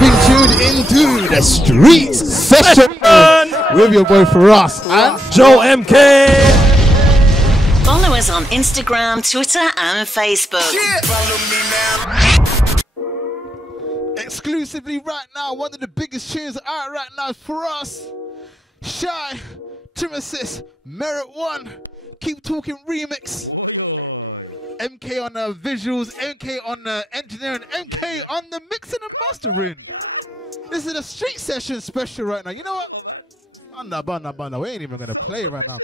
been tuned into the Streets Session with your boy Firahs and Joe MK. Follow us on Instagram, Twitter, and Facebook. Yeah. Exclusively right now, one of the biggest tunes out right now for us. Shy, Trimasis, Merit One, Keep Talking Remix. MK on the visuals, MK on the engineering, MK on the mixing and mastering. This is a Street Session special right now. You know what? Banda. We ain't even gonna play right now.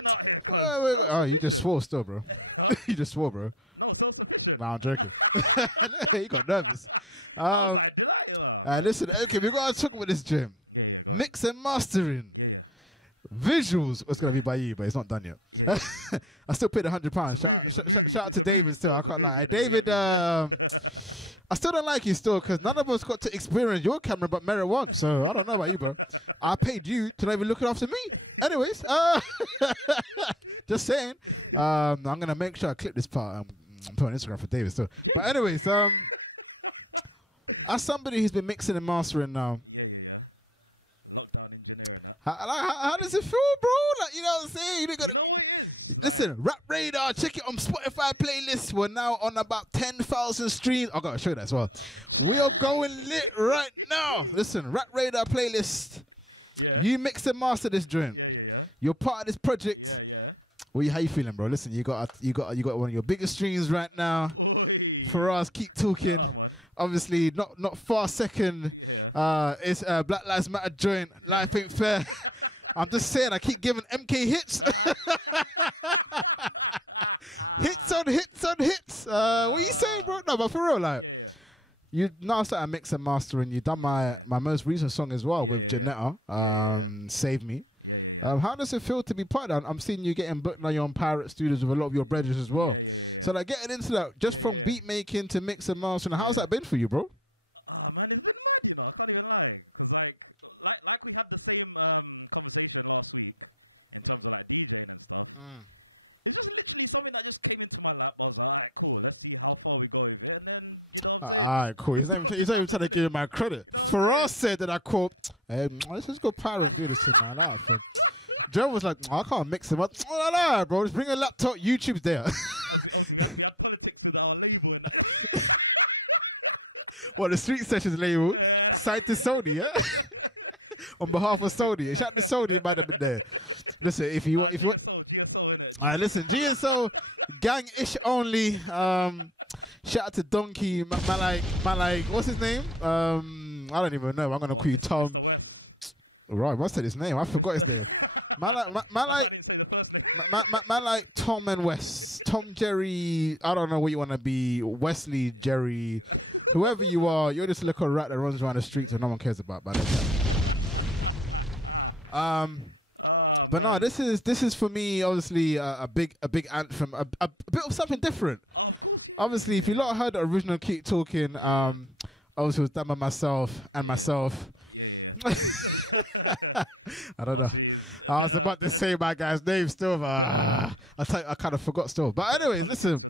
Oh, you just swore still, bro. You just swore, bro. No, still sufficient. Nah, I'm joking. He got nervous. Listen, okay, we gotta talk about this, Jim. Mix and mastering. Visuals was gonna be by you, but it's not done yet. I still paid £100. Shout out to David still. I can't lie. David, I still don't like you still because none of us got to experience your camera but Merit One. So I don't know about you, bro. I paid you to not even look after me. Anyways, just saying. I'm gonna make sure I clip this part. I'm putting on Instagram for David still. But anyways, as somebody who's been mixing and mastering now. How does it feel, bro? Like, you know what I'm saying? You gotta listen. Rap Radar, check it on Spotify playlist. We're now on about 10,000 streams. I gotta show you that as well. We are going lit right now. Listen, Rap Radar playlist. You mix and master this joint. You're part of this project. How you feeling, bro? Listen, you got one of your biggest streams right now. For us, keep talking. Obviously, not far second. It's Black Lives Matter joint. Life ain't fair. I'm just saying, I keep giving MK hits. Hits on hits on hits. What are you saying, bro? No, but for real, like, you now started mix and mastering. You done my most recent song as well with Janetta. Save Me. How does it feel to be part of that? I'm seeing you getting booked now. You're on Pirate Studios with a lot of your brothers as well. So like getting into that, just from beat making to mix and mastering, how's that been for you, bro? Man, it's been mad, you know. I can't even lie. Because like we had the same conversation last week in terms of like DJing and stuff. It's just literally something that just came into my lap. I was like, alright, cool. Let's see how far we go. And then, you know. Alright, cool. He's not even trying to give you my credit. Firahs said that I called. Let's just go Pirate and do this shit, man. Joe was like, I can't mix him up. No, bro. Just bring a laptop. YouTube's there. We have politics with our label. What, the Street Sessions label? Signed to Sony, yeah? On behalf of Sony. Shout out to Sony, it might have been there. Listen, if you want. Alright, listen, GSO, gang-ish only. Shout out to Donkey, Malike, what's his name? I don't even know. I'm gonna call you Tom. Right, what's his name? I forgot his name. Malike Tom and Wes. Tom, Jerry, I don't know what you want to be. Wesley, Jerry, whoever you are, you're just a little rat that runs around the streets and no one cares about. But no, this is for me obviously a big anthem, a bit of something different. Obviously, if you lot heard the original Keep Talking, obviously it was done by myself. I don't know. I was about to say my guy's name still, but I kind of forgot still. But anyways, listen.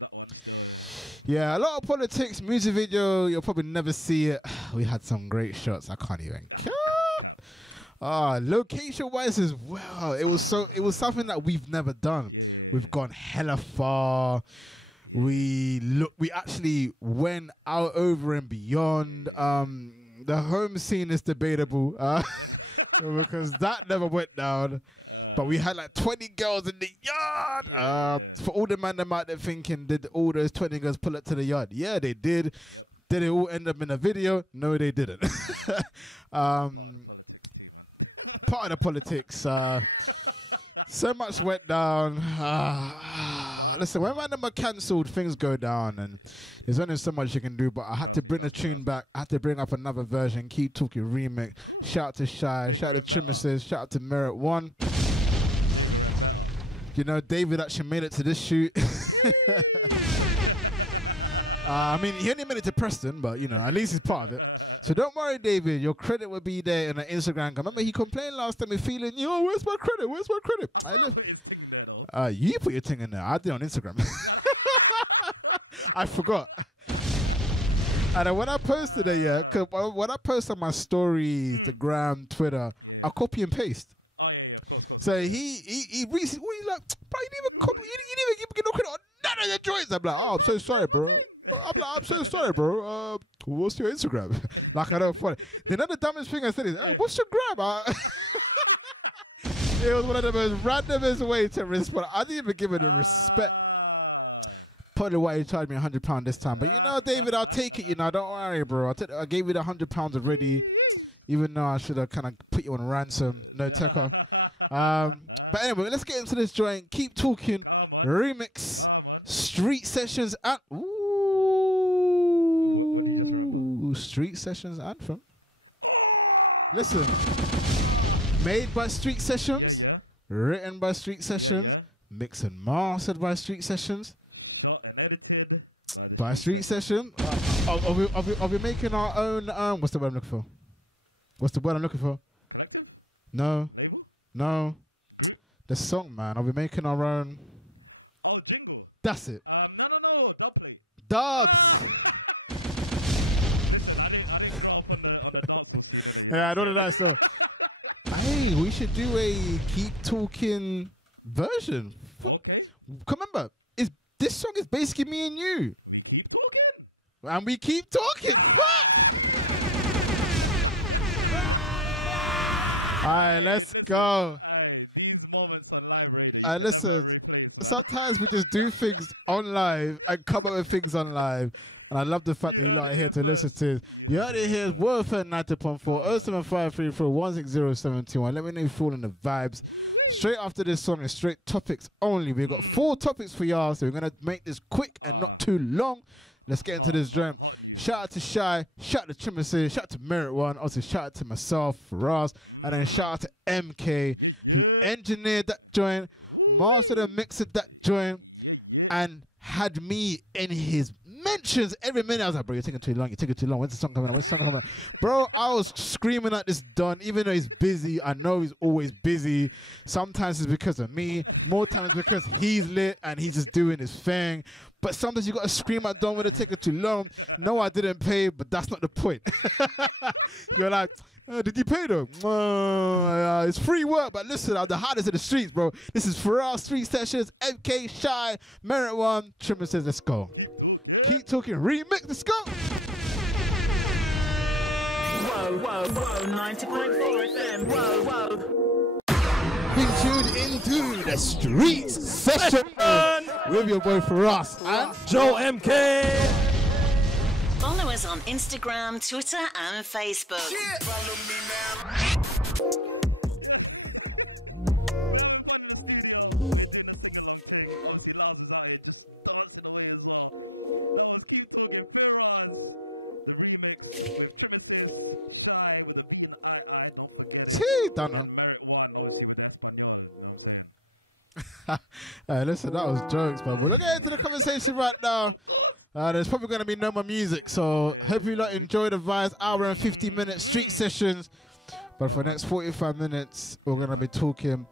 Yeah, a lot of politics, music video, you'll probably never see it. We had some great shots. I can't even care. Location-wise as well, it was something that we've never done. We've gone hella far. We actually went out over and beyond. The home scene is debatable because that never went down. But we had like 20 girls in the yard. For all the man them out there thinking, did all those 20 girls pull up to the yard? Yeah, they did. Did it all end up in a video? No, they didn't. Part of the politics. So much went down. Listen, when them are cancelled, things go down, and there's only so much you can do. But I had to bring the tune back. I had to bring up another version. Keep Talking remix. Shout out to Shy. Shout out to Trimasis. Shout out to Merit One. You know, David actually made it to this shoot. I mean, he only made it to Preston, but, you know, at least he's part of it. So don't worry, David. Your credit will be there in the Instagram. Remember, he complained last time, he feeling, yo, where's my credit? Where's my credit? You put your thing in there. I did on Instagram. I forgot. And then when I posted it, yeah, cause when I post on my stories, the gram, Twitter, I copy and paste. So he recently, he's like, bro, you didn't even copy, you didn't even give me no credit on none of the joints. I'm like, oh, I'm so sorry, bro. I'm so sorry, bro. What's your Instagram? Like, I don't funny. The other dumbest thing I said is, oh, what's your gram? It was one of the most randomest ways to respond. I didn't even give it the respect. Probably why he charged me £100 this time. But you know, David, I'll take it. You know, don't worry, bro. I gave you the £100 already, even though I should have kind of put you on ransom. No tecker. But anyway, let's get into this joint. Keep Talking remix, Street Sessions, and ooh, Street Sessions anthem. Listen, made by Street Sessions, written by Street Sessions, mixed and mastered by Street Sessions, by Street Session. Are we making our own? What's the word I'm looking for? What's the word I'm looking for? No. No. The song, man. Are we making our own? Oh, jingle. That's it. No. Dubs. Yeah, I know that stuff. Hey, we should do a Keep Talking version. Okay. Remember, this song is basically me and you. We keep talking. And we keep talking. Fuck! Alright, let's go. These moments on live radio. Listen, sometimes we just do things on live and come up with things on live. And I love the fact that you lot are here to listen to it. You heard it here, Warfare 90.4 07534160721. Let me know if you're feeling the vibes. Straight after this song is straight topics only. We've got 4 topics for y'all, so we're going to make this quick and not too long. Let's get into this joint. Shout out to Shy, shout out to Chimney, shout out to Merit One, also shout out to myself, Firahs, and then shout out to MK, who engineered that joint, mastered and mixed that joint, and had me in his mentions every minute. I was like, bro, you're taking too long. When's the song coming out? Bro, I was screaming at this Don, even though he's busy. I know he's always busy. Sometimes it's because of me. More times it's because he's lit and he's just doing his thing. But sometimes you got to scream at Don when it's taking too long. No, I didn't pay, but that's not the point. You're like, did you pay though? It's free work, but listen, I'm the hardest in the streets, bro. This is Firahs Street Sessions, MK, Shy, Merit One. Trimmer says, let's go. Keep Talking remix, let's go. Whoa, 90.4 FM, whoa. Being tuned into the Street Session with your boy Firahs and Joe MK. Follow us on Instagram, Twitter, and Facebook. Yeah. Follow me now. Donna. Hey, listen, that was jokes, but we'll get into the conversation right now. There's probably going to be no more music, so hope you lot enjoy the vibes. Hour and 50-minute street sessions. But for the next 45 minutes, we're going to be talking.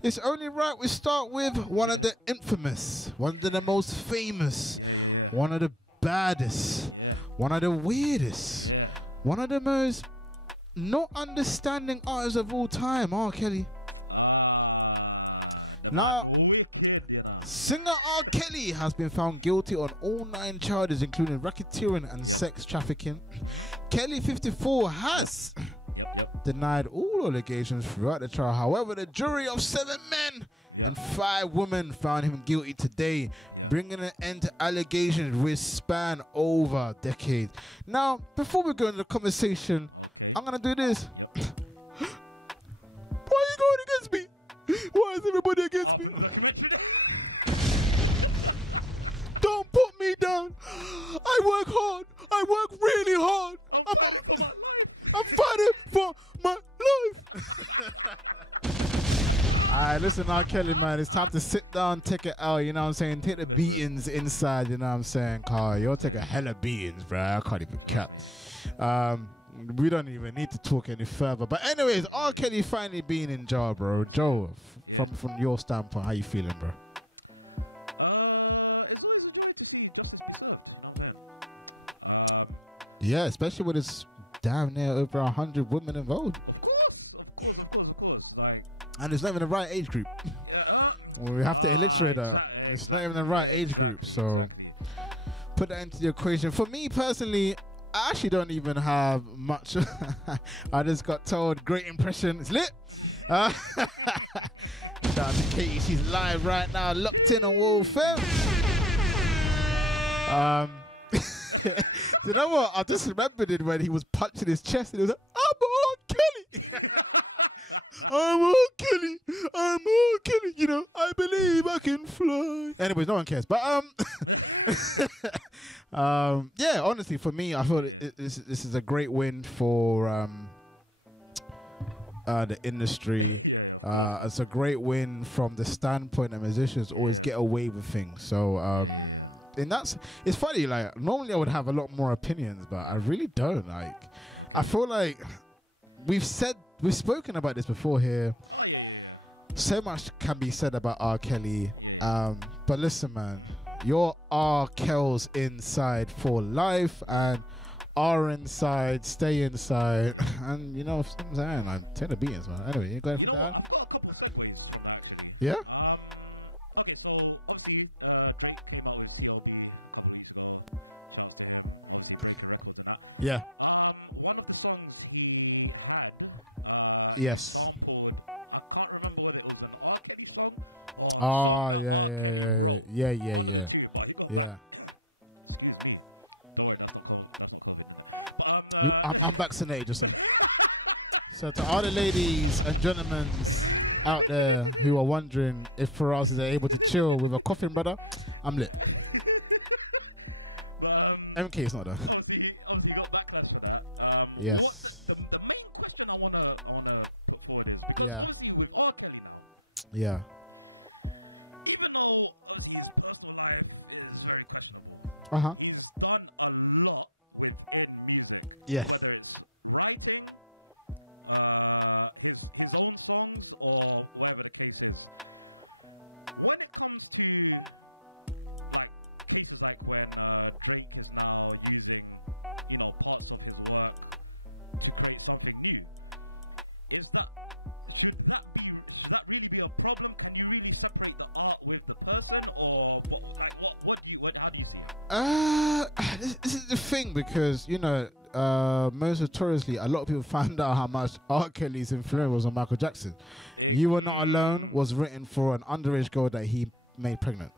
It's only right we start with one of the infamous, one of the most famous, one of the baddest, one of the weirdest, one of the most not understanding artists of all time, R. Kelly. Now, singer R. Kelly has been found guilty on all 9 charges, including racketeering and sex trafficking. Kelly, 54, has denied all allegations throughout the trial. However, the jury of 7 men and 5 women found him guilty today, bringing an end to allegations which span over decades. Now, before we go into the conversation, I'm going to do this. Why are you going against me? Why is everybody against me? Don't put me down. I work hard. I work really hard. I'm fighting for my life. Alright, listen, R. Kelly, man. It's time to sit down, take it out, you know what I'm saying? Take the beatings inside, you know what I'm saying? Carl, you'll take a hella beatings, bro. I can't even cap. We don't even need to talk any further. But anyways, R. Kelly finally being in jail, bro. Joe, from your standpoint, how you feeling, bro? It was great to see Justin Bieber. Yeah, especially when it's down there over 100 women involved. And it's not even the right age group. Well, we have to illustrate that. It's not even the right age group, so put that into the equation. For me personally, I actually don't even have much. I just got told, great impression, it's lit. Shout out to Katie, she's live right now, locked in on Wolf FM. You know what? I just remembered it when he was punching his chest and he was like, I'm all Kelly. I'm all Kelly. I'm all Kelly. You know, I believe I can fly. Anyways, no one cares. But yeah, honestly, for me, I feel this is a great win for the industry. It's a great win from the standpoint that musicians always get away with things. So, and it's funny. Like normally, I would have a lot more opinions, but I really don't. Like, I feel like we've spoken about this before here. So much can be said about R. Kelly, but listen, man, your R. Kel's inside for life, and R inside, stay inside, and you know what I'm saying? I'm 10 of beatings, man. Anyway, you going for that? I've got a couple of segues for that, actually. Yeah. Okay, so obviously, came out with CLB a couple of weeks ago. Yeah. One of the songs he had. Yes. Called, I can't remember whether it was an R. Kelly song. Oh yeah. Yeah. I'm vaccinated, just saying. So to all the ladies and gentlemen out there who are wondering if Firahs is able to chill with a coffin brother, I'm lit. MK is not there. Yes. The main question I wanna put forward is, Yeah. with R. Kelly now, Yeah. even though his personal life is very questionable, Uh-huh. he's done a lot within music. Yes. Whether it's writing, his own songs, or whatever the case is. When it comes to like cases like when Drake is now using, parts of his work to create something new, should that really be a problem? Can you really separate the art with the person, or how do you see it? This is the thing, because most notoriously, a lot of people found out how much R. Kelly's influence was on Michael Jackson. You Were Not Alone was written for an underage girl that he made pregnant.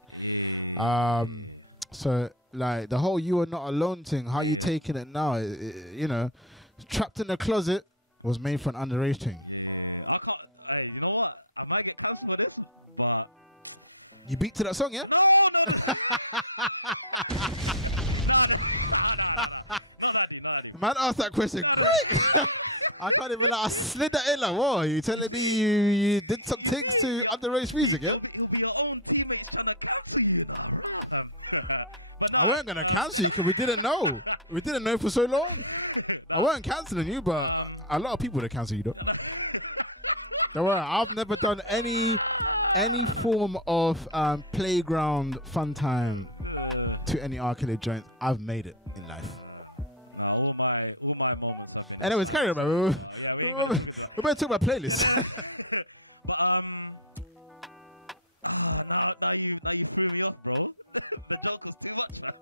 So like the whole You Were Not Alone thing, how you taking it now? Trapped in the Closet was made for an underage thing. Hey, you know what? I might get cancelled for this, but You beat to that song, yeah? Man asked that question quick. I can't even I slid that in like, whoa, you telling me you did some things to underage music, yeah? I weren't gonna cancel you because we didn't know. We didn't know for so long. I weren't cancelling you, but a lot of people would have cancelled you though. Don't worry, I've never done any form of playground fun time to any R. Kelly joints. I've made it in life. Anyways, carry on, man. We better talk about playlists. Are you serious, bro? The joke is too much, man.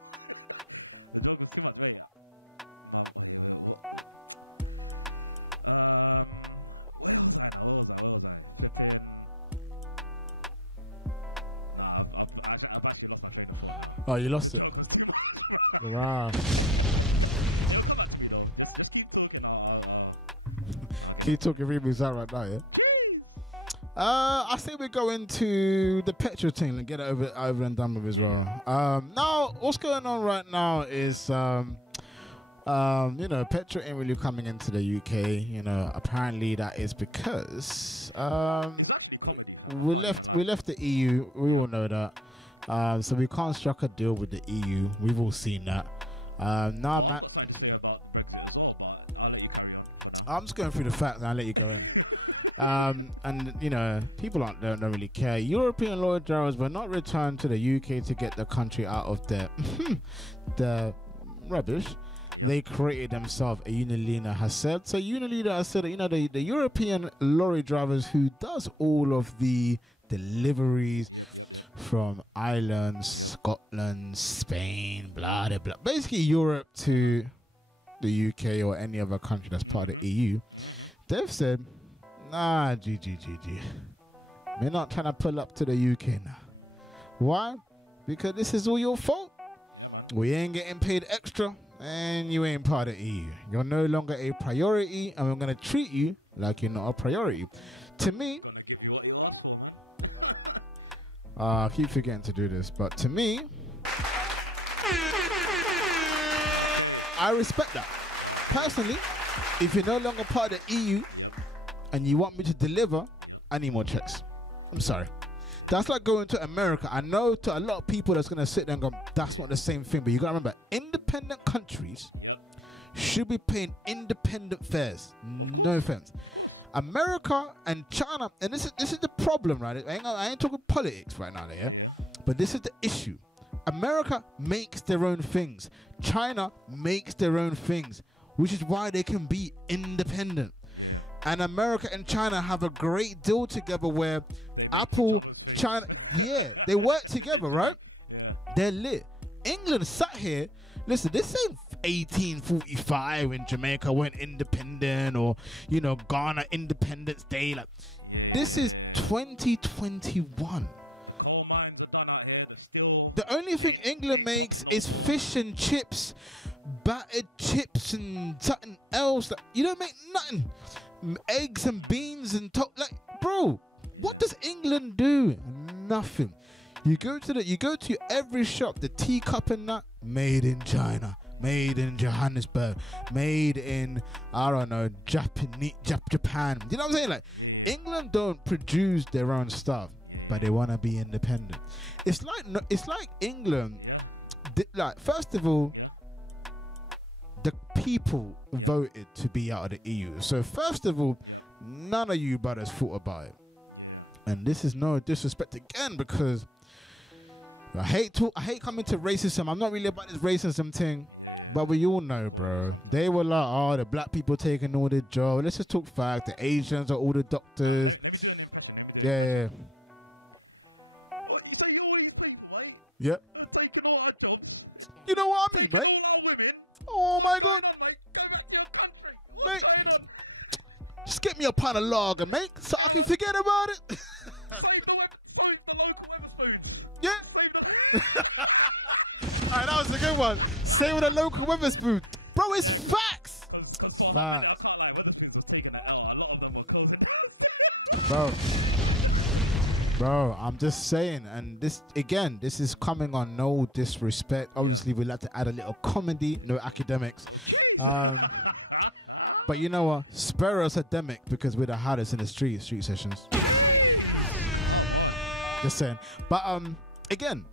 The joke is too much, wait. Where was I? I've actually lost my train of thought. Oh, you lost it. Wow. Just keep talking. Keep talking remix out right now, yeah? I say we go into the petrol thing and get it over and done with as well. Now, what's going on right now is, petrol ain't really coming into the UK. Apparently that is because we left the EU. We all know that. So we can't strike a deal with the EU. We've all seen that. Now, man. I'm just going through the facts and I'll let you go in. And people don't really care. European lorry drivers will not return to the UK to get the country out of the rubbish. they created themselves a Unilever has said. So Unilever has said that, you know, the European lorry drivers who does all of the deliveries from Ireland, Scotland, Spain, blah, blah, blah. Basically Europe to the UK or any other country that's part of the EU. They've said, nah, G. We're not trying to pull up to the UK now. Why? Because this is all your fault. We ain't getting paid extra and you ain't part of the EU. You're no longer a priority and we're going to treat you like you're not a priority. To me, I keep forgetting to do this, but to me, I respect that. Personally, if you're no longer part of the EU and you want me to deliver, I need more checks. I'm sorry. That's like going to America. I know to a lot of people that's going to sit there and go, that's not the same thing. But you got to remember, independent countries should be paying independent fares. No offense. America and China, and this is the problem, right? I ain't talking politics right now, yeah? But this is the issue. America makes their own things. China makes their own things, which is why they can be independent. And America and China have a great deal together where Apple, China, yeah, they work together, right? They're lit. England sat here. Listen, this ain't 1845 when Jamaica went independent, or, you know, Ghana Independence Day. Like, this is 2021. The only thing England makes is fish and chips, battered chips and something else. Like, you don't make nothing. Eggs and beans and like, bro, what does England do? Nothing. You go to every shop, the teacup and that, made in China, made in Johannesburg, made in, I don't know, Japan. You know what I'm saying? Like, England don't produce their own stuff, but they want to be independent. It's like England, like, first of all, the people voted to be out of the EU. So first of all, none of you brothers thought about it. And this is no disrespect again, because I hate coming to racism. I'm not really about this racism thing, but we all know, bro. They were like, oh, the black people taking all the jobs. Let's just talk fact. The Asians are all the doctors. Yeah. Yeah. You know what I mean, mate? Oh my God. Mate, just get me a pint of lager, mate, so I can forget about it. Yeah. Alright, that was a good one. Stay with a local Weatherspoon. Bro, it's facts. It's facts. Bro, I'm just saying, and this, again, this is coming on no disrespect. Obviously, we like to add a little comedy, no academics. But you know what? Spare us academic, because we're the hardest in the street sessions. Just saying. But again,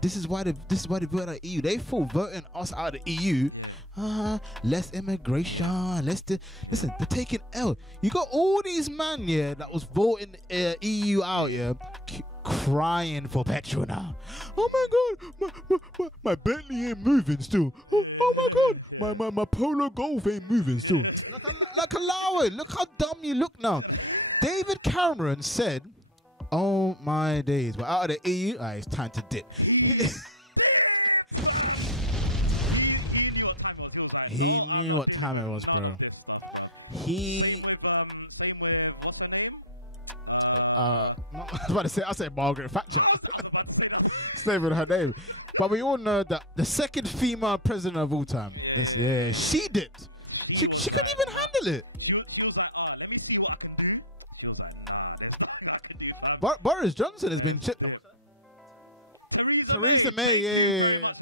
this is why they voted out of the EU. They thought voting us out of the EU, less immigration, listen, they're taking L. You got all these man, yeah, that was voting EU out, yeah, crying for petrol now. Oh my God, my Bentley ain't moving still. Oh my God, my Polo Golf ain't moving still. Like allow it. Look how dumb you look now. David Cameron said, oh my days, we're out of the EU. All right, it's time to dip. He knew what time it was, bro. He I was about to say, I said Margaret Thatcher. Stay with her name. But we all know that the second female president of all time, yeah, she dipped. She couldn't even handle it. Boris Johnson has been Theresa May, yeah.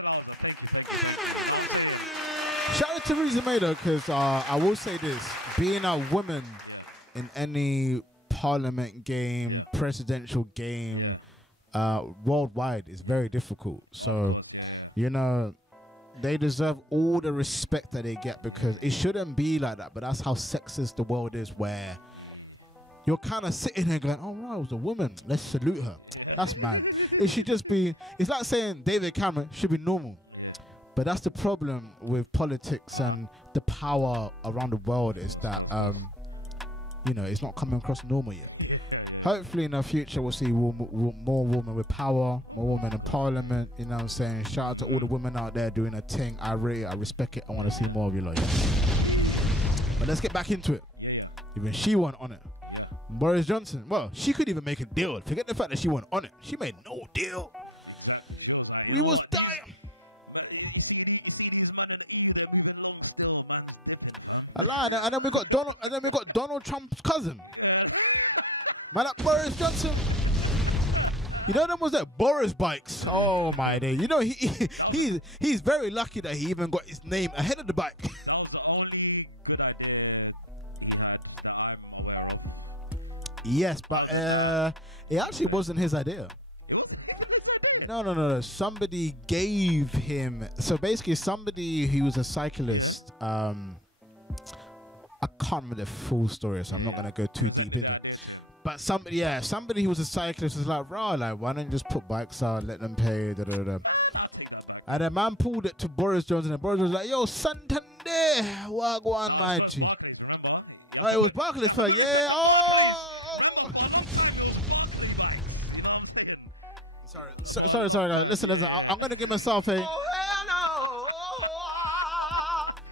Shout out to Theresa May though, because I will say this: being a woman in any parliament game, presidential game, worldwide is very difficult. So, you know, they deserve all the respect that they get, because it shouldn't be like that. But that's how sexist the world is, where you're kind of sitting there going, oh, right, it was a woman. Let's salute her. That's mad. It should just be, it's like saying David Cameron should be normal. But that's the problem with politics and the power around the world is that, you know, it's not coming across normal yet. Hopefully in the future we'll see more women with power, more women in parliament, you know what I'm saying? Shout out to all the women out there doing a thing. I rate it, I respect it, I want to see more of you lot. But let's get back into it. Even she went on it. Boris Johnson, well, she could even make a deal. Forget the fact that she went on it. She made no deal. We was dying. I lied, and then we got Donald Trump's cousin. Man, that Boris Johnson. You know them was that Boris bikes. Oh my day. You know he's very lucky that he even got his name ahead of the bike. That was the only good idea that I'm aware of. Yes, but it actually wasn't his idea. No. Somebody gave him. So basically, somebody who was a cyclist. I can't remember the full story, so I'm not gonna go too deep into it. But somebody who was a cyclist was like, "Bro, like, why don't you just put bikes out, let them pay?" Da, da, da. And the man pulled it to Boris Johnson, and Boris was like, "Yo, Santander, wagwan, my G." Oh, it was Barclays for yeah. Oh. Sorry, guys. Listen. I'm gonna give myself a.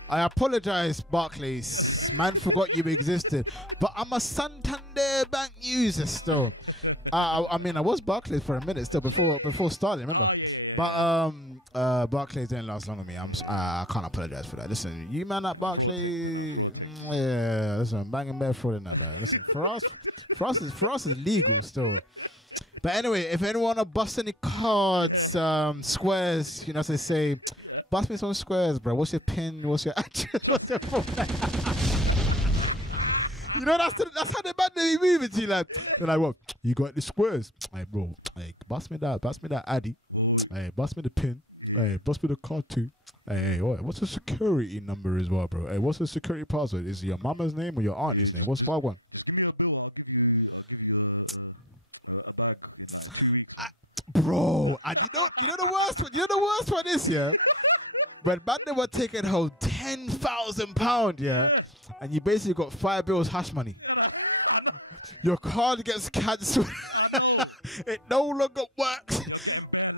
I apologize, Barclays. Man forgot you existed. But I'm a Santander Bank user still. I mean, I was Barclays for a minute still before starting, remember? But Barclays didn't last long with me. I can't apologize for that. Listen, you man at Barclays, yeah. Listen, I'm banging bare fraud in that, man. Listen, for us is legal still. But anyway, if anyone wanna bust any cards, squares, you know, as they say. Bust me some squares, bro. What's your pin? What's your address? What's your phone? You know, that's how the man they be moving to you. Like, they're like, well, you got the squares. Hey, bro. Hey, bust me that Addy. Hey, bust me the pin. Hey, bust me the card too. Hey, what's the security number as well, bro? Hey, what's the security password? Is it your mama's name or your auntie's name? What's that one? Bro, and you know the worst one. You know the worst one is, yeah. But man, they were taking home £10,000, yeah, and you basically got 5 bills hash money. Your card gets cancelled. It no longer works.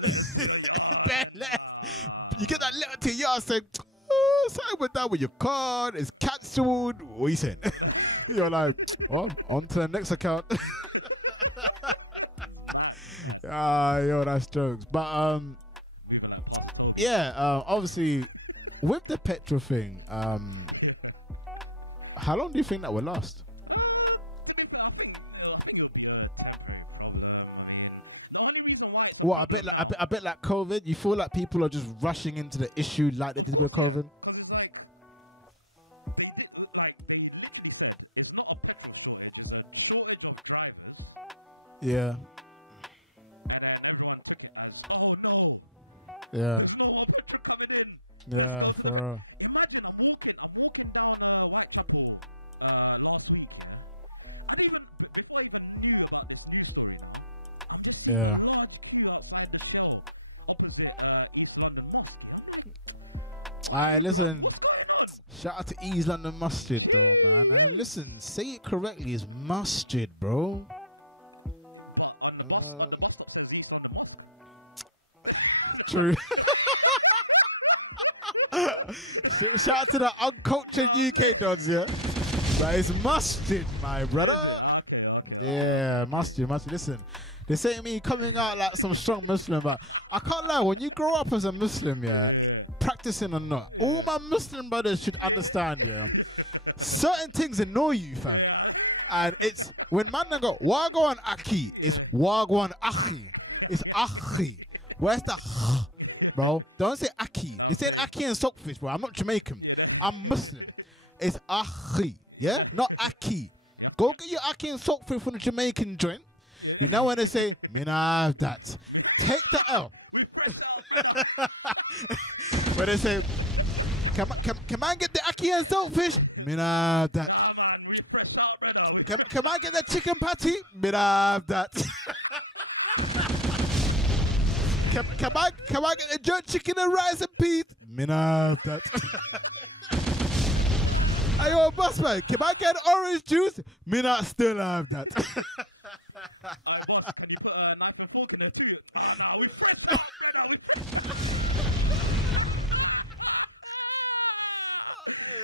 You get that letter to your yard saying, "Oh, something went down with your card. It's cancelled." What you saying? You're like, "Oh, on to the next account." Yo, that's jokes. But yeah, obviously with the petrol thing, how long do you think that will last? What, a bit like COVID? You feel like people are just rushing into the issue like they did with COVID? Yeah. Yeah. Yeah, for real. Imagine I'm walking down Whitechapel last week. And even before I even knew about this news story, I'm just seeing a large queue outside the Shell opposite East London Mosque. Alright, listen. What's going on? Shout out to East London Masjid though, man. And listen, say it correctly, it's Masjid, bro. On the bus stop says East London Mosque. True. Shout out to the uncultured UK dons, yeah? But it's Masjid, my brother. Yeah, Masjid. Listen, they say to me coming out like some strong Muslim, but I can't lie, when you grow up as a Muslim, yeah, practicing or not, all my Muslim brothers should understand, yeah, certain things annoy you, fam. And it's, when man go, Wagwan Aki, it's Wagwan Achi. It's Achi. Where's the bro? Don't say Aki. They say Aki and Sockfish, bro. I'm not Jamaican. I'm Muslim. It's Achi. Yeah? Not Aki. Go get your Aki and Sockfish from the Jamaican joint. You know when they say, "Me nah have that." Take the L. When they say, can I get the Aki and Sockfish? Me nah have that. Can I get the chicken patty? Me nah have that. Can I get the jerk chicken and rice and peas? Me nah have that. Hey, yo, boss man, can I get orange juice? Me not still have that. Can you put a knife and fork in there too?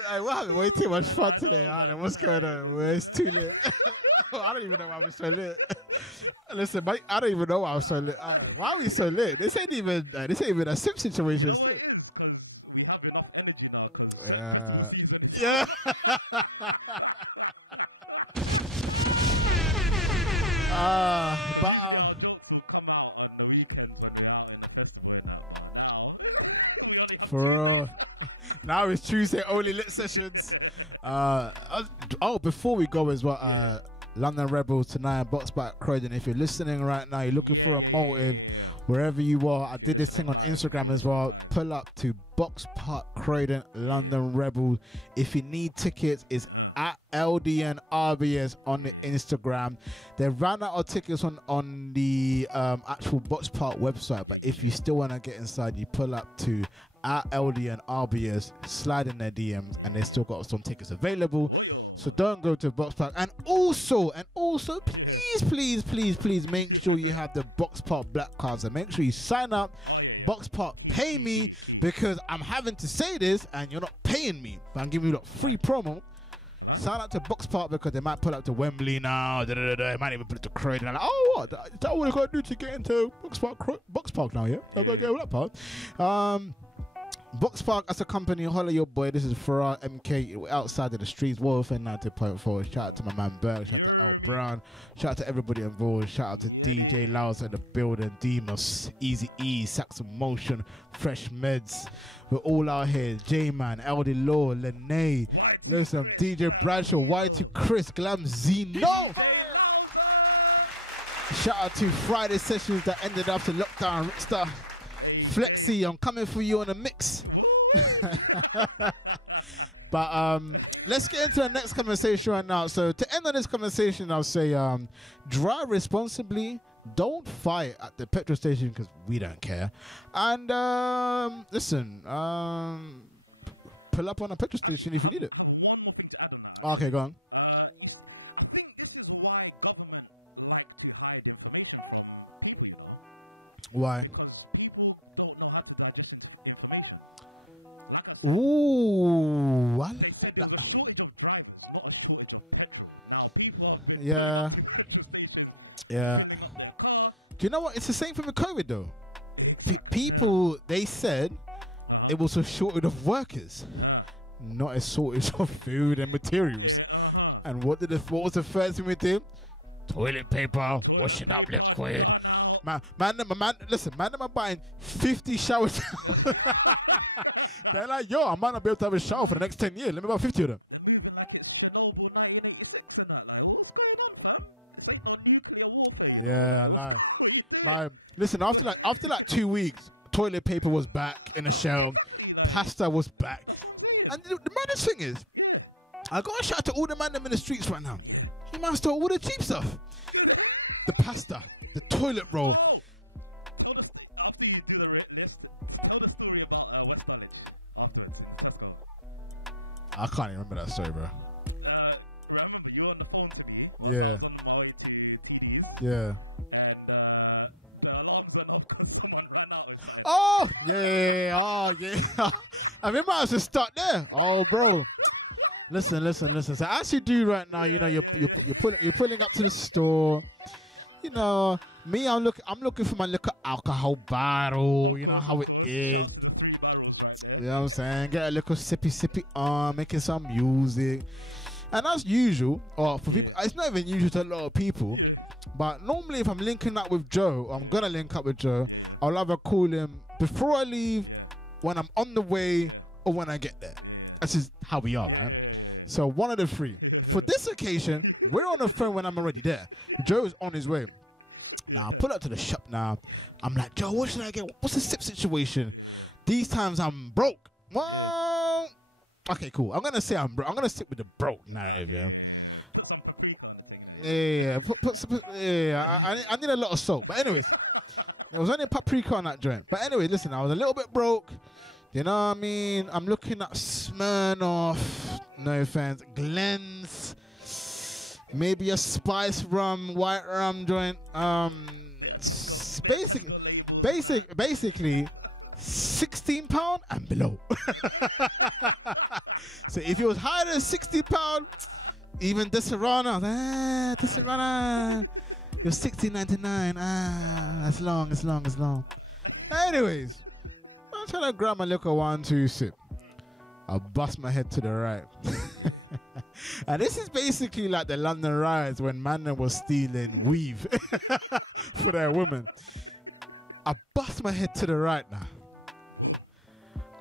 Hey, we're having way too much fun today, Anna. What's going on? Well, it's too lit. I don't even know why we're so lit. Listen, mate, I don't even know why I'm so lit. Why are we so lit? This ain't even a sim situation. Still. Have enough energy now, Yeah. But come out on the weekends when they're out in the festival now. for now it's Tuesday only lit sessions. Before we go as well, London Rebels tonight, Box Park Croydon. If you're listening right now, you're looking for a motive wherever you are. I did this thing on Instagram as well. Pull up to Box Park Croydon, London Rebels. If you need tickets, it's at LDN RBS on the Instagram. They ran out of tickets on the actual Box Park website, but if you still want to get inside, you pull up to at LDN RBS, slide in their DMs, and they still got some tickets available. So don't go to Box Park. And also, please, make sure you have the Box Park Black cards, and make sure you sign up. Box Park, pay me, because I'm having to say this, and you're not paying me, but I'm giving you a free promo. Sign up to Box Park because they might pull up to Wembley now. They might even put it to Croydon. Like, oh, what? Is that what I got to do to get into Box Park now? Yeah, I got to get that part. Box Park as a company, holla your boy. This is Firahs MK. We're outside of the streets, Warfare 90.4. Shout out to my man Berg, shout out to L Brown, shout out to everybody involved. Shout out to DJ Laos in the building, Demos, Easy E, Saxon Motion, Fresh Meds. We're all out here. J-Man, LD Law, Lene, listen, DJ Bradshaw, Y2 Chris, Glam Zeno. Shout out to Friday sessions that ended after lockdown. Rickstar, Flexi, I'm coming for you on a mix. But let's get into the next conversation right now. So to end on this conversation, I'll say drive responsibly. Don't fight at the petrol station because we don't care. And listen, pull up on a petrol station if you need it. I have one more thing to add on that. Okay, go on. I think this is why government like to hide information from people. Why? Because people don't know how to digest information. Like I said, Ooh, I like that. there's a shortage of drivers, not a shortage of petrol. Now people are in Yeah, the petrol station, yeah. in a car. Do you know what? It's the same thing with COVID though. People, they said it was a shortage of workers, not a shortage of food and materials. And what was the first thing we did? Toilet paper, washing up liquid. Man, listen, man, I'm buying 50 showers. They're like, yo, I might not be able to have a shower for the next 10 years. Let me buy 50 of them. Moving like it's Chernobyl 1986 and that. Like, what's going on, man? It's like on nuclear warfare. Yeah, like, listen, after like 2 weeks, toilet paper was back in the shelf, pasta was back, and the maddest thing is, I got to shout out to all the man them in the streets right now. He must stole all the cheap stuff, the pasta, the toilet roll. After you do the list, tell the story about West Dulwich afterwards. Let's go. I can't even remember that story, bro. Remember, you were on the phone to me. Yeah. I was on my TV. Yeah. And the alarms went off because someone ran out. Oh yeah, oh yeah. I mean, might as well start there. Oh, bro. Listen. So as you do right now, you know, you're pulling up to the store. You know, me, I'm looking for my little alcohol bottle. You know how it is. You know what I'm saying? Get a little sippy on, making some music. And as usual, or for people, it's not even usual to a lot of people. But normally, if I'm linking up with Joe, I'm gonna link up with Joe. I'll either call him before I leave, when I'm on the way, or when I get there. That's just how we are, right? So one of the three. For this occasion, we're on the phone when I'm already there. Joe is on his way. Now I pull up to the shop. Now I'm like, Joe, what should I get? What's the sip situation? These times I'm broke. Well, okay, cool. I'm gonna say I'm broke. I'm gonna stick with the broke narrative, yeah. Yeah, I need a lot of salt. But anyways, there was only paprika on that joint. But anyway, listen, I was a little bit broke. You know what I mean? I'm looking at Smirnoff, no offense, Glenn's, maybe a spice rum, white rum joint. Basically, £16 and below. So if it was higher than £60, even Desirana, you're $16.99. That's long. Anyways, I'm trying to grab my liquor 1, 2 sip. I'll bust my head to the right. And this is basically like the London riots when man was stealing weave for their women. I bust my head to the right now.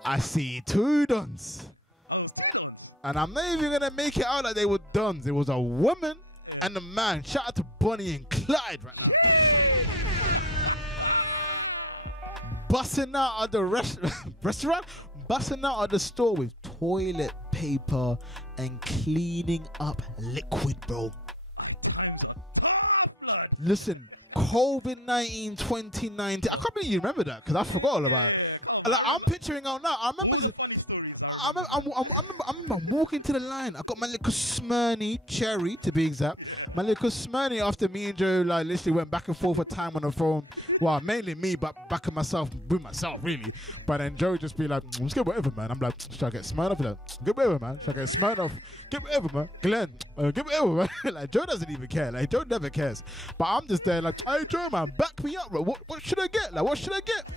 I see 2 dons. And I'm not even gonna make it out like they were dons. It was a woman and a man. Shout out to Bonnie and Clyde right now. Busting out of the restaurant, busting out of the store with toilet paper and cleaning up liquid, bro. Listen, COVID-19 2019. I can't believe you remember that because I forgot all about it. Like, I'm picturing out now. I remember this. I'm walking to the line. I got my little Smyrny cherry, to be exact. My little Smyrny after me and Joe like literally went back and forth for time on the phone. Well, mainly me, but back at myself with myself really. But then Joe just be like, let's get whatever, man. I'm like, should I get Smirnoff? Like, get whatever, man. Should I get Smirnoff? Get whatever, man. Glenn, get whatever, man. Like Joe doesn't even care. Like Joe never cares. But I'm just there like, hey Joe, man, back me up, bro. What should I get? Like, what should I get?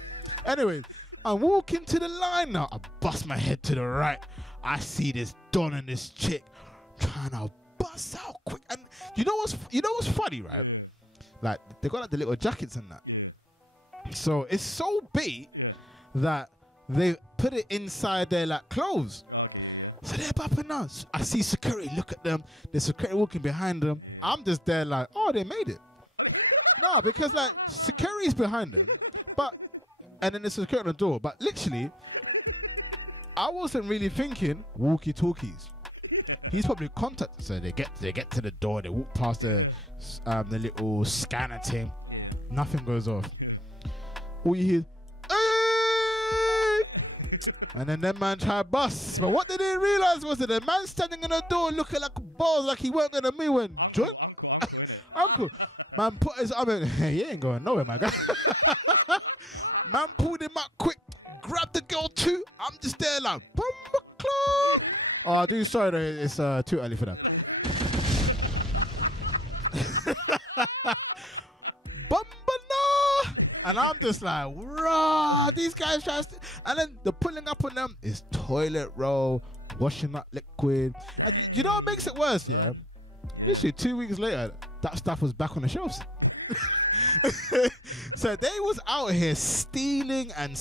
Anyways. I'm walking to the line now. I bust my head to the right. I see this Don and this chick trying to bust out quick. And you know what's funny, right? Like they got like the little jackets and that. So it's so big that they put it inside their like clothes. So they're popping out. I see security look at them. There's security walking behind them. I'm just there like, oh, they made it. No, because like security's behind them, but. And then there's a security on the door. But literally, I wasn't really thinking walkie-talkies. He's probably contacted. So they get to the door. They walk past the little scanner thing. Nothing goes off. All you hear, hey! And then that man tried to bust. But what they didn't realize was that the man standing on the door looking like balls, like he weren't gonna move. When joint, uncle, man put his arm in. He ain't going nowhere, my guy. Man pulled him out quick, grabbed the girl too. I'm just there like, Bumba Club. Oh, dude, sorry, though, it's too early for that. Bumba no. And I'm just like, rah, these guys try to. And then the pulling up on them is toilet roll, washing up liquid. And you know what makes it worse, yeah? Literally 2 weeks later, that stuff was back on the shelves. So they was out here stealing in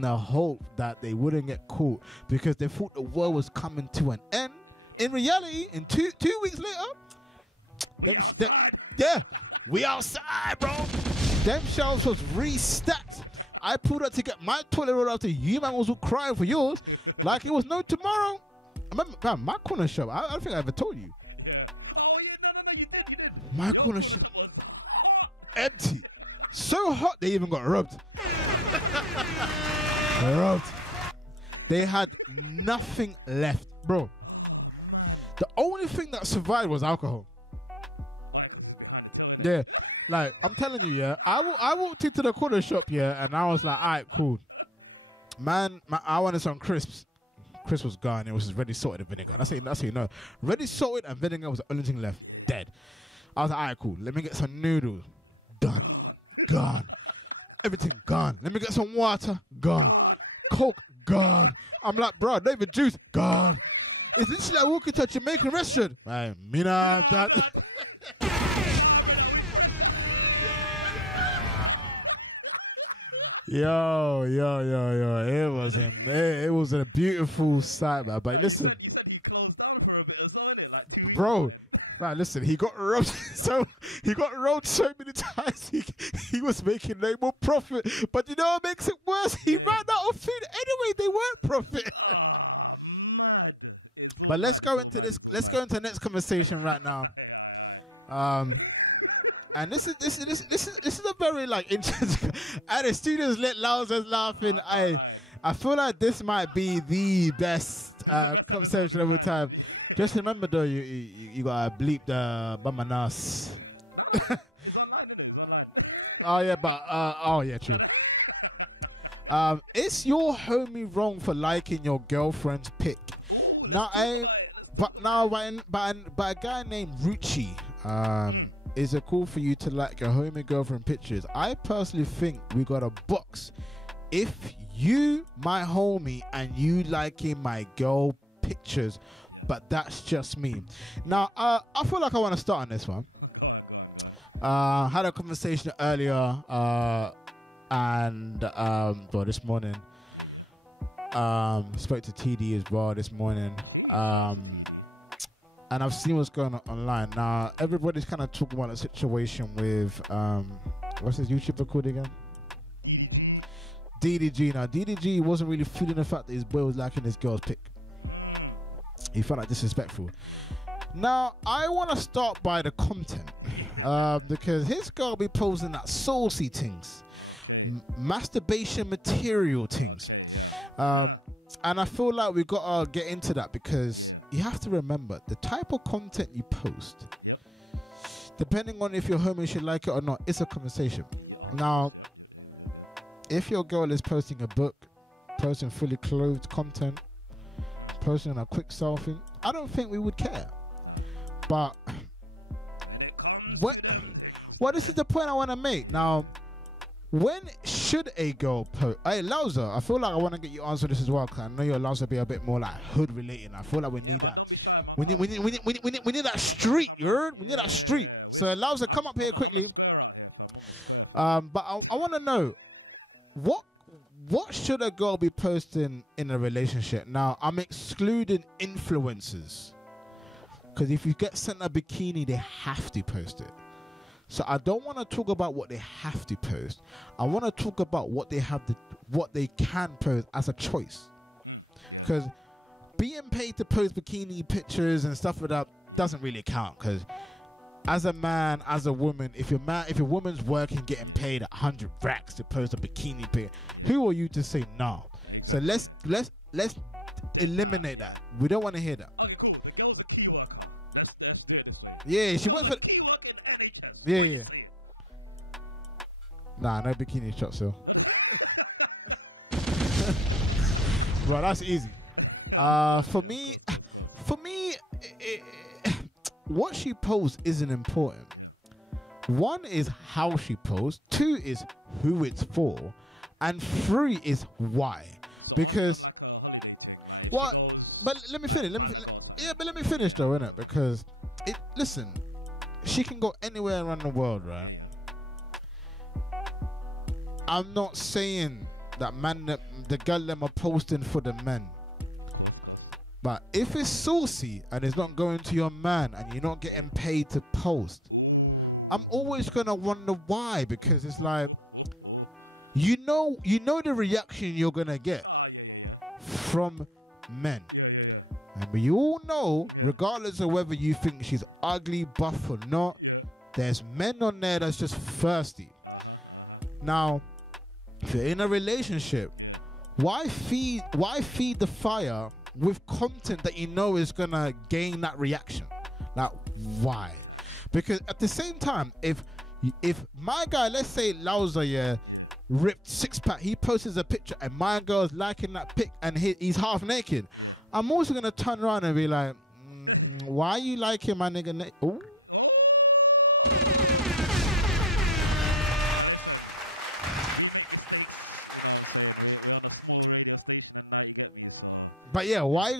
the hope that they wouldn't get caught because they thought the world was coming to an end. In reality, in two weeks later, yeah, we outside, bro. Them shelves was restacked. I pulled up to get my toilet roll after you man was crying for yours like it was no tomorrow. I remember, man, my corner shop, I don't think I ever told you. My corner shop empty. So hot they even got robbed. They had nothing left, bro. The only thing that survived was alcohol. Yeah, like I'm telling you, yeah. I walked into the corner shop, yeah, and I was like, all right, cool. Man, I wanted some crisps. Crisps was gone. It was just ready salted and vinegar. That's how you know. Ready salted and vinegar was the only thing left. Dead. I was like, all right, cool. Let me get some noodles. Done. Gone. Everything gone. Let me get some water. Gone. Coke. Gone. I'm like, bro, not even juice. Gone. It's literally like walking to a Jamaican restaurant. Right, me not have that. Yo. It was a beautiful sight, man. But listen. You said he closed down for a bit as well, innit? Like, Bro. Man, listen, he got robbed so many times he was making no more profit. But you know what makes it worse? He ran out of food anyway. They weren't profit. But let's go into the next conversation right now. And this is a very like interesting. And the students let Lausers laughing. I feel like this might be the best conversation of all time. Just remember though, you gotta bleep the Bamanas. Oh yeah, but oh yeah, true. Is your homie wrong for liking your girlfriend's pic? Now, by a guy named Ruchi, is it cool for you to like your homie girlfriend pictures? I personally think we got a box. If you, my homie, and you liking my girl pictures, but that's just me. Now, I feel like I want to start on this one. Had a conversation earlier, and well, this morning, spoke to TD as well this morning, and I've seen what's going on online. Now, everybody's kind of talking about the situation with what's his YouTuber called again? DDG. Now, DDG wasn't really feeling the fact that his boy was liking his girl's pic. He found that disrespectful. Now, I want to start by the content, because his girl be posing that saucy things, masturbation material things, and I feel like we got to get into that, because you have to remember the type of content you post, depending on if your homie should like it or not, it's a conversation. Now, if your girl is posting a book, posting fully clothed content, posting a quick selfie, I don't think we would care. But what this is the point I want to make. Now, when should a girl post? Hey, Lauser, I feel like I want to get you answer this as well, because I know your Lauser be a bit more like hood related. I feel like we need that. We need that street, you heard? We need that street. So Lauser, come up here quickly. But I want to know, what should a girl be posting in a relationship? Now, I'm excluding influencers, because if you get sent a bikini, they have to post it. So I don't want to talk about what they have to post. I want to talk about what they can post as a choice. Because being paid to post bikini pictures and stuff like that doesn't really count. Because as a man, as a woman, if your woman's working, getting paid 100 racks to post a bikini pic, who are you to say no? So let's eliminate that. We don't want to hear that. Okay, cool. The girl's a key worker. Let's do it this way. Yeah, she works for. Key worker in NHS. Yeah. Nah, no bikini shot, so. Bro, that's easy. For me, what she posts isn't important. One is how she posts. Two is who it's for. And three is why. Because what? But let me finish. Let me finish though, innit? Because listen, she can go anywhere around the world, right? I'm not saying that the girl them are posting for the men. But if it's saucy and it's not going to your man and you're not getting paid to post, I'm always gonna wonder why, because it's like, you know the reaction you're gonna get from men. And we all know, regardless of whether you think she's ugly, buff or not, there's men on there that's just thirsty. Now, if you're in a relationship, why feed the fire with content that you know is gonna gain that reaction? Like, why? Because at the same time, if my guy, let's say Lauser, yeah, ripped six-pack, he posts a picture and my girl's liking that pic and he's half naked, I'm also gonna turn around and be like, why are you liking my nigga naked? Ooh. But yeah, why are you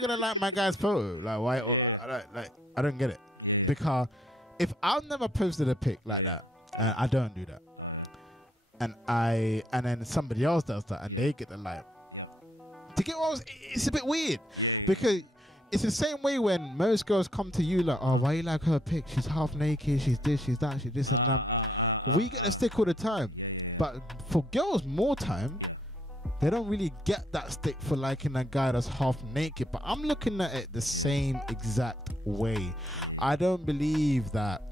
gonna like my guy's photo? Like, why? I don't get it. Because if I've never posted a pic like that, and I don't do that, and then somebody else does that, and they get the like, to get what it's a bit weird, because it's the same way when most girls come to you like, oh, why you like her pic? She's half naked. She's this. She's that. She's this and that. We get a stick all the time, but for girls, more time. They don't really get that stick for liking a guy that's half naked. But I'm looking at it the same exact way. I don't believe that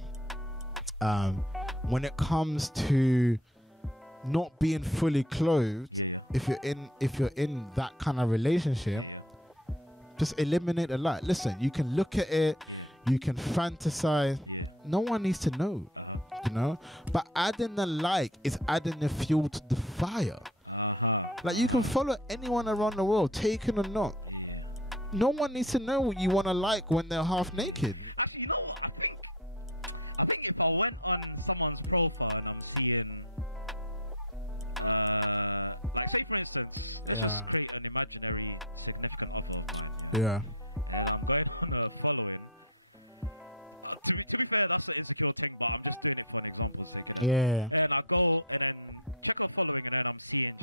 when it comes to not being fully clothed, if you're in that kind of relationship, just eliminate the light. Listen, you can look at it, you can fantasize. No one needs to know, you know. But adding the like is adding the fuel to the fire. Like, you can follow anyone around the world, taken or not. No one needs to know what you want to like when they're half naked. Actually, you know what? I think if I went on someone's profile and I'm seeing, like, say for instance, Yeah. create an imaginary significant other. Yeah. I'm going on the following. To be fair, that's an insecure thing, but I'm just doing it for the context. Yeah. And then I go and then check on following, and then I'm seeing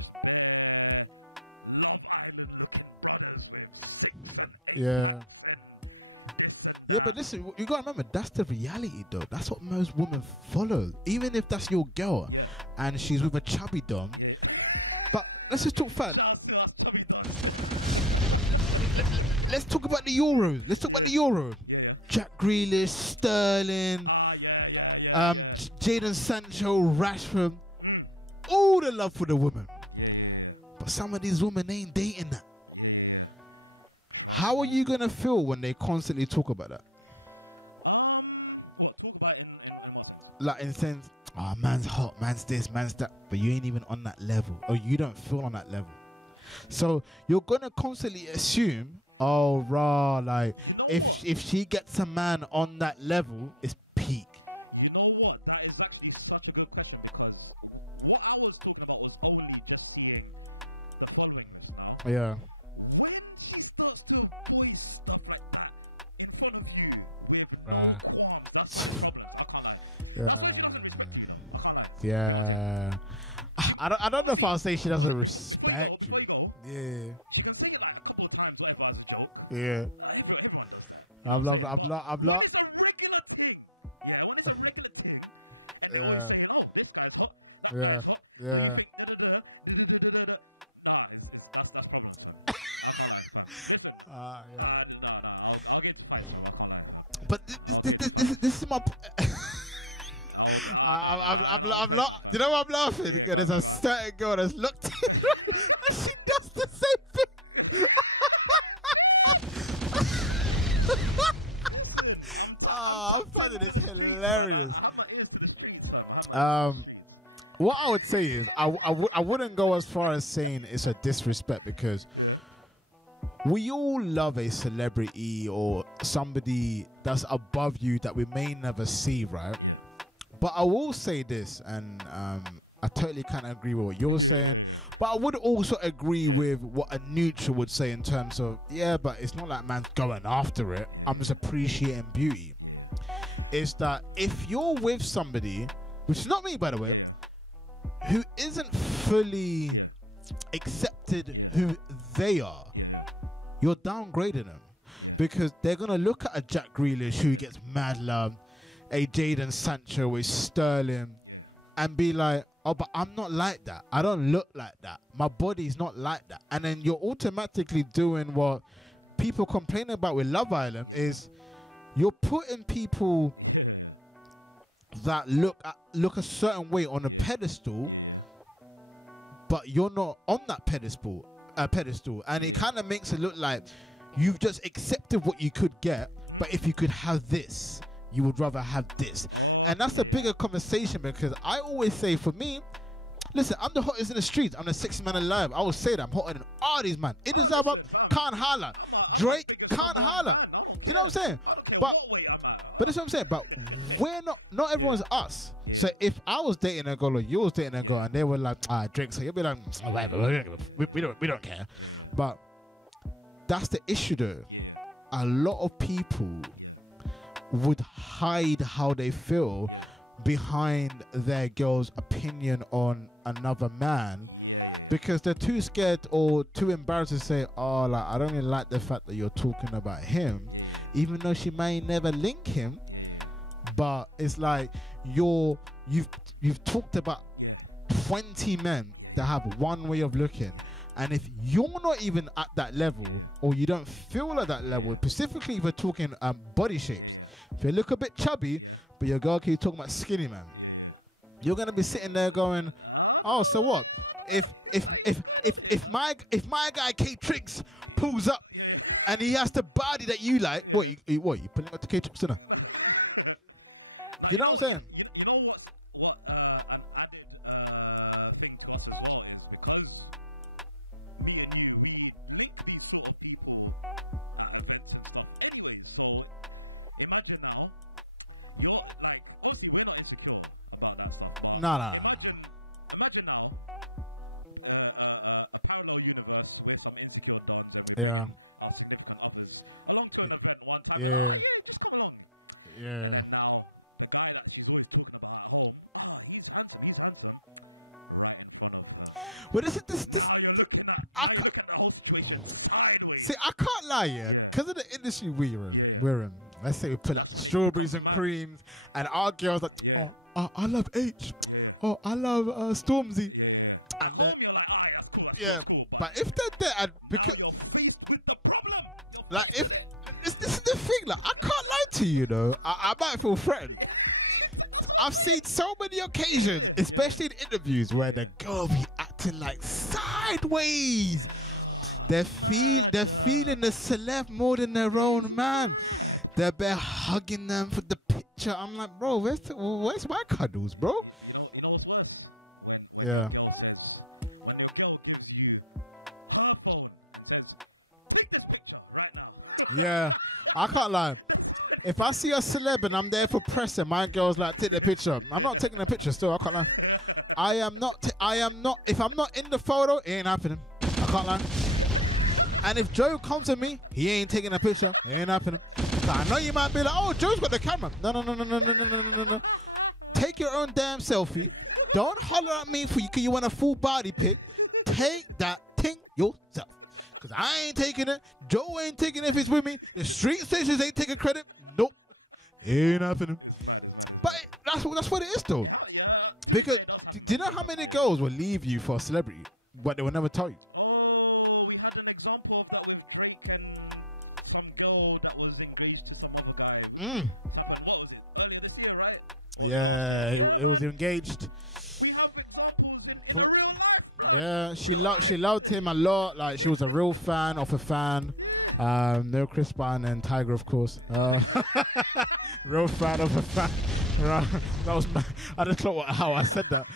Love Island looking brothers with 6 and 8. Yeah. Yeah, but listen, you gotta remember, that's the reality though. That's what most women follow. Even if that's your girl and she's with a chubby dom. But let's just talk fact. Let's talk about the Euros. Let's talk about the Euro. Jack Grealish, Sterling, Jadon Sancho, Rashford. All the love for the women. But some of these women ain't dating that. How are you gonna feel when they constantly talk about that? What, talk about Like, in the sense, oh, man's hot, man's this, man's that, but you ain't even on that level, or you don't feel on that level. So you're gonna constantly assume, oh, raw, like if she gets a man on that level, it's peak. You know what? That is actually such a good question, because what I was talking about was only just seeing the following stuff. Yeah. When she starts to voice stuff like that in front of you with Right. qualms, that's my problem. I can't lie. Yeah. I can't lie. Yeah. I don't know if I'll say she doesn't respect you. Yeah. She can say it like a couple of times, whatever, as a joke. Yeah. Everyone does. I'm not. It's a regular thing. Yeah, when it's a regular thing. And Yeah. you're saying, oh, this guy's hot. That Yeah. guy's hot. Yeah. Nah, that's problems. Yeah. I'll get you fired. But this is my. I'm you know why I'm laughing? Because there's a certain girl that's looked and she does the same thing. I'm finding this hilarious. What I would say is I wouldn't go as far as saying it's a disrespect, because we all love a celebrity or somebody that's above you that we may never see, right? But I will say this, and I totally kind of agree with what you're saying, but I would also agree with what a neutral would say in terms of, yeah, but it's not like man's going after it. I'm just appreciating beauty. It's that if you're with somebody, which is not me, by the way, who isn't fully accepted who they are, you're downgrading them, because they're going to look at a Jack Grealish who gets mad love, a Jadon Sancho with Sterling, and be like, oh, but I'm not like that. I don't look like that. My body's not like that. And then you're automatically doing what people complain about with Love Island, is you're putting people that look a certain way on a pedestal, but you're not on that pedestal, and it kind of makes it look like you've just accepted what you could get, but if you could have this, you would rather have this. And that's a bigger conversation, because I always say, for me, listen, I'm the hottest in the streets. I'm the sexiest man alive. I always say that. I'm hotter than all these man. Idris Elba can't holler. Drake can't holler. Do you know what I'm saying? But that's what I'm saying. But we're not everyone's us. So if I was dating a girl or you was dating a girl and they were like, Drake, so you'll be like, oh, whatever, we don't care. But that's the issue though. A lot of people would hide how they feel behind their girl's opinion on another man, because they're too scared or too embarrassed to say, oh, like, I don't really like the fact that you're talking about him, even though she may never link him. But it's like you've talked about 20 men that have one way of looking, and if you're not even at that level, or you don't feel at that level, specifically if we're talking body shapes, If you look a bit chubby, but your girl keeps talking about skinny, man, you're gonna be sitting there going, "Oh, so what? If my guy K Tricks pulls up and he has the body that you like, what you pulling up to K Tricks dinner?" You know what I'm saying? You know what an added thing to us as well is because me and you, we link these sort of people at events and stuff anyway. So imagine now, you're like, obviously we're not insecure about that stuff. No. Imagine now, a parallel universe where some insecure dons Yeah. our significant others along to an event one time. Yeah. Yeah, just come along. Yeah. Now, the guy that she's always talking about at home, he's handsome, right in front of her. Well, this. You're looking at the whole situation sideways. See, I can't lie, yeah, because of the industry we're in. Let's say we pull up the strawberries and creams, and our girls like, "Oh, I love H. Oh, I love Stormzy," and You're like, that's cool, yeah. cool. But if they're there, and because You're faced with the problem. like if this is the thing, like I can't lie to you, though. I might feel threatened. I've seen so many occasions, especially in interviews, where the girl be acting like sideways. They're feeling the celeb more than their own man. They're bare hugging them for the picture. I'm like, bro, where's my cuddles, bro? You know what's worse? When Yeah. your girl says, when your girl gives you her phone and says, take this picture right now. Yeah, I can't lie. If I see a celeb and I'm there for press and my girl's like, take the picture, I'm not taking the picture still, I can't lie. I am not, if I'm not in the photo, it ain't happening. I can't lie. And if Joe comes to me, he ain't taking a picture, it ain't happening. So I know you might be like, "Oh, Joe's got the camera." No. Take your own damn selfie. Don't holler at me for you want a full body pic. Take that thing yourself. Because I ain't taking it. Joe ain't taking it if he's with me. The street stations ain't taking credit. Nope. Ain't happening. But that's what it is, though. Because do you know how many girls will leave you for a celebrity, but they will never tell you? Oh, we had an example of that with Drake and some girl that was engaged to some other guy. Like, what was it? Earlier this year, right? Yeah, it was engaged. We have examples in real life, bro. Yeah, she loved him a lot. Like, she was a real fan of a fan. No Chris Brown and Tiger, of course. Real fan of a fan. That was I just thought how I said that.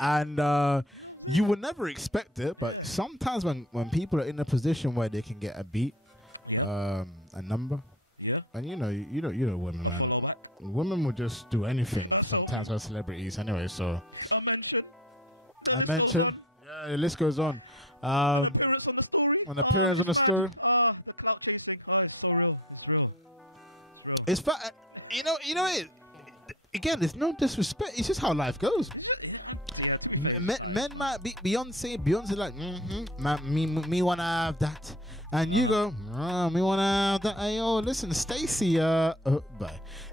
And you would never expect it, but sometimes when people are in a position where they can get a beat, a number, and you know women, man. Women will just do anything sometimes for celebrities anyway. So I mentioned, yeah, the list goes on. An appearance on the story. The clout chasing, it's so real. It's fat. You know it. Again, there's no disrespect. It's just how life goes. Men might be Beyonce like, me wanna have that, and you go, me wanna have that. Hey, yo, listen, Stacy, bye.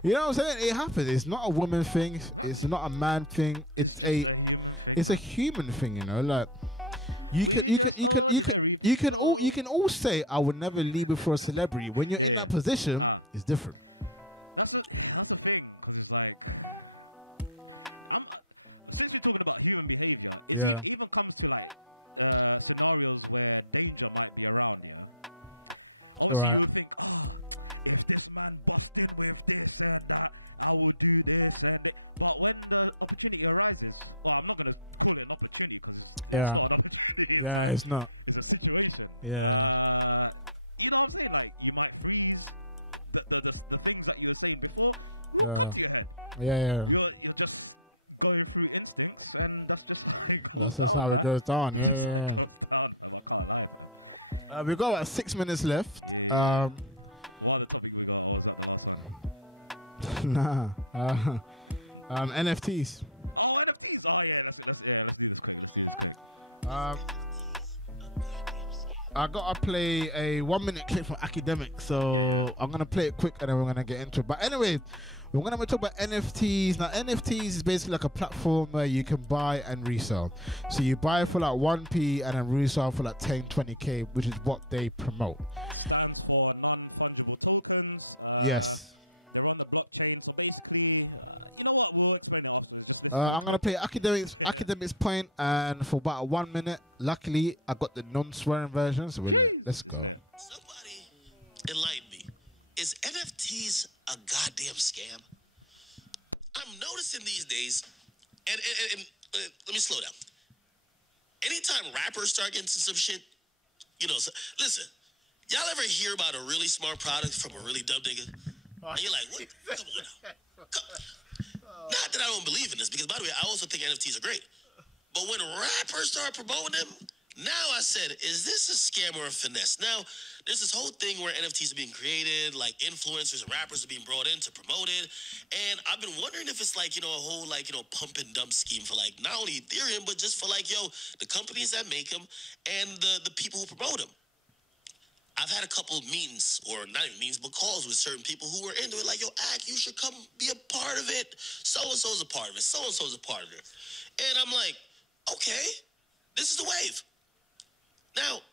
You know what I'm saying? It happens. It's not a woman thing. It's not a man thing. It's a human thing. You know, like you can all say I would never leave it for a celebrity. When you're in that position, it's different. That's the thing, because it's like, since you're talking about human behavior, Yeah. it even comes to like scenarios where danger might be around, All right. People think, if this man busts in with this and that, I will do this and that. But when the opportunity arises, well, I'm not going to call it an opportunity because Yeah. it's not an opportunity. Yeah, it's not. It's a situation. Yeah. You know what I'm saying? Like, you might freeze the things that you were saying before. Yeah. Off your head. Yeah. You're just going through instincts, and that's just That's just how it goes down. Yeah. We've got about 6 minutes left. Nah. NFTs. I gotta play a 1 minute clip from Academic, so I'm gonna play it quick and then we're gonna get into it. But anyway, we're gonna talk about NFTs. Now, NFTs is basically like a platform where you can buy and resell. So you buy for like 1p and then resell for like 10, 20k, which is what they promote. Stands for non-fungible tokens. Yes. They run the blockchain. So basically, you know what works right now? I'm gonna play academics point, and for about 1 minute. Luckily, I got the non-swearing version, so let's go. Somebody enlighten me. Is NFTs a goddamn scam? I'm noticing these days, and let me slow down. Anytime rappers start getting into some shit, you know, so, listen, y'all ever hear about a really smart product from a really dumb nigga? And you're like, what? Come on now. Not that I don't believe in this, because by the way, I also think NFTs are great. But when rappers start promoting them, now I said, is this a scam or a finesse? Now, there's this whole thing where NFTs are being created, like influencers and rappers are being brought in to promote it. And I've been wondering if it's like, you know, a whole like, you know, pump and dump scheme for like not only Ethereum, but just for like, yo, the companies that make them and the people who promote them. I've had a couple of meetings, or not even meetings, but calls with certain people who were into it, like, yo, Ak, you should come be a part of it. So-and-so's a part of it. So-and-so's a part of it. And I'm like, okay, this is the wave. Now,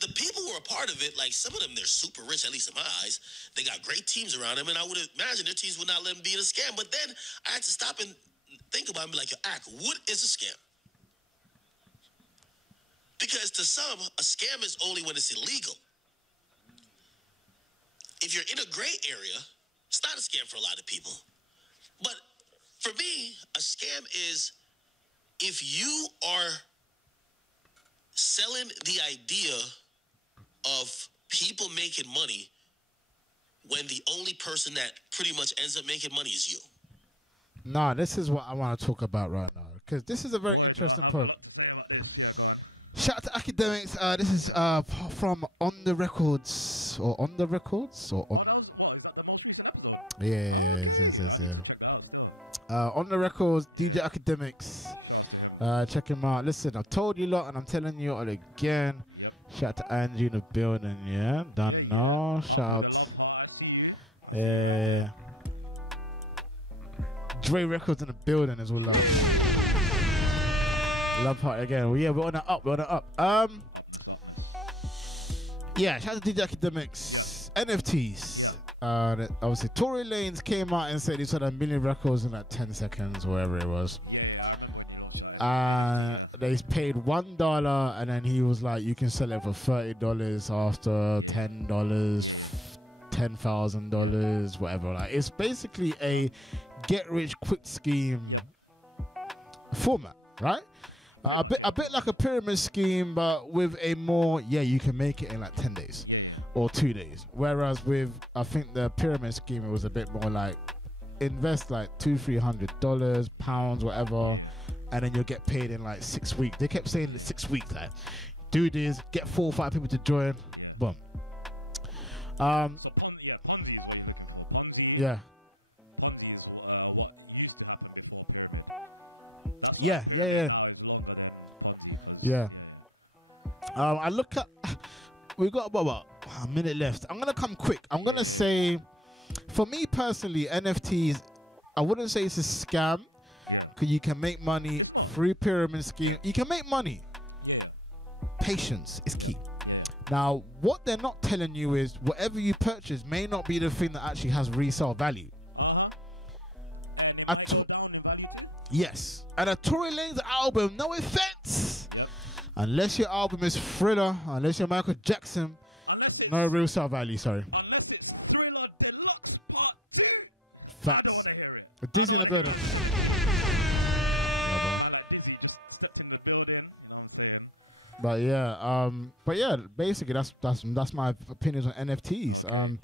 the people who are a part of it, like some of them, they're super rich, at least in my eyes. They got great teams around them, and I would imagine their teams would not let them be in a scam. But then I had to stop and think about it and be like, yo, Ak, what is a scam? Because to some, a scam is only when it's illegal. If you're in a gray area, it's not a scam for a lot of people. But for me, a scam is if you are selling the idea of people making money when the only person that pretty much ends up making money is you. Nah, this is what I want to talk about right now, because this is a very interesting point. Shout out to academics. This is from On the Records or On the Records or On. Yes. On the Records, DJ Academics. Check him out. Listen, I've told you a lot, and I'm telling you all again. Shout out to Angie in the building. Yeah, done now. Shout out. Dre Records in the building as well. Love Heart again. Well, yeah, we're on the up. Yeah, shout out to DJ Academics. NFTs. Obviously, Tory Lanez came out and said he sold 1 million records in like 10 seconds, wherever it was. They paid $1, and then he was like, you can sell it for $30 after $10, $10,000, whatever. Like, it's basically a get-rich-quick scheme format, right? A bit like a pyramid scheme, but with a more, you can make it in like 10 days or 2 days. Whereas with, I think the pyramid scheme, it was a bit more like invest like $200-300, pounds, whatever, and then you'll get paid in like 6 weeks. They kept saying 6 weeks, like do this, get 4 or 5 people to join, boom. Yeah. I look at, we got about a minute left. I'm gonna come quick. I'm gonna say, for me personally, NFTs, I wouldn't say it's a scam, because you can make money through pyramid scheme. You can make money. Patience is key. Now, what they're not telling you is whatever you purchase may not be the thing that actually has resale value. Yes, and a Tory Lanez album, no offense, unless your album is Thriller, unless you're Michael Jackson, no real sale value, sorry. Facts. Disney in the building. But yeah, basically that's my opinions on NFTs.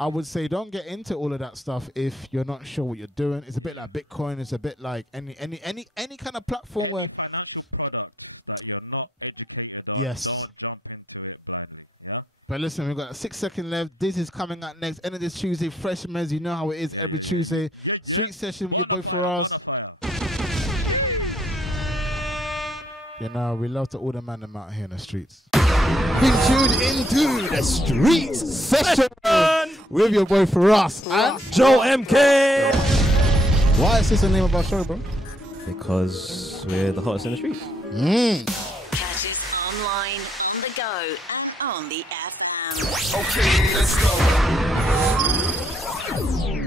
I would say don't get into all of that stuff if you're not sure what you're doing. It's a bit like Bitcoin. It's a bit like any kind of platform where financial products that you're not educated on. Yes. Don't jump into it blind. Yeah. But listen, we've got 6 seconds left. This is coming out next. End of this Tuesday. Freshmen, you know how it is every Tuesday. Street session with your boy Firahs. You know, we love to order man them out here in the streets. Been tuned into the street session with your boy Firahs and Joe MK. Why is this the name of our show, bro? Because we're the hottest in the streets. Catch us online, on the go, and on the FM. Okay, let's go. Peace.